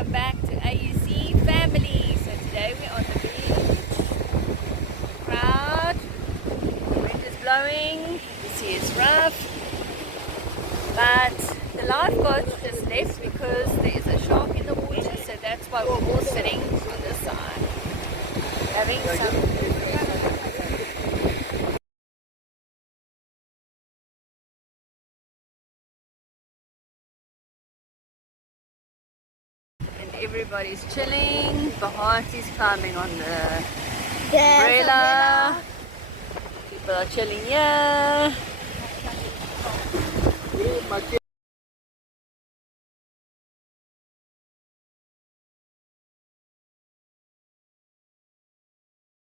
welcome back to AUC family. So today we're on the beach. Crowd. The wind is blowing. The sea is rough. But the lifeguards just left because there is a shark in the water. So that's why we're all sitting on this side. Having some. Everybody's chilling. Bahati's climbing on the umbrella. People are chilling here.